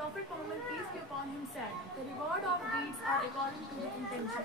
Prophet Muhammad peace be upon him said, the reward of deeds are according to the intention.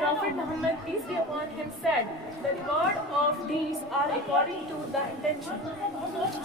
Prophet Muhammad peace be upon him said, the reward of deeds are according to the intention.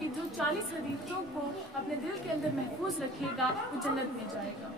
कि जो 40 हदीसों को अपने दिल के अंदर महफूज रखेगा वो जन्नत में जाएगा।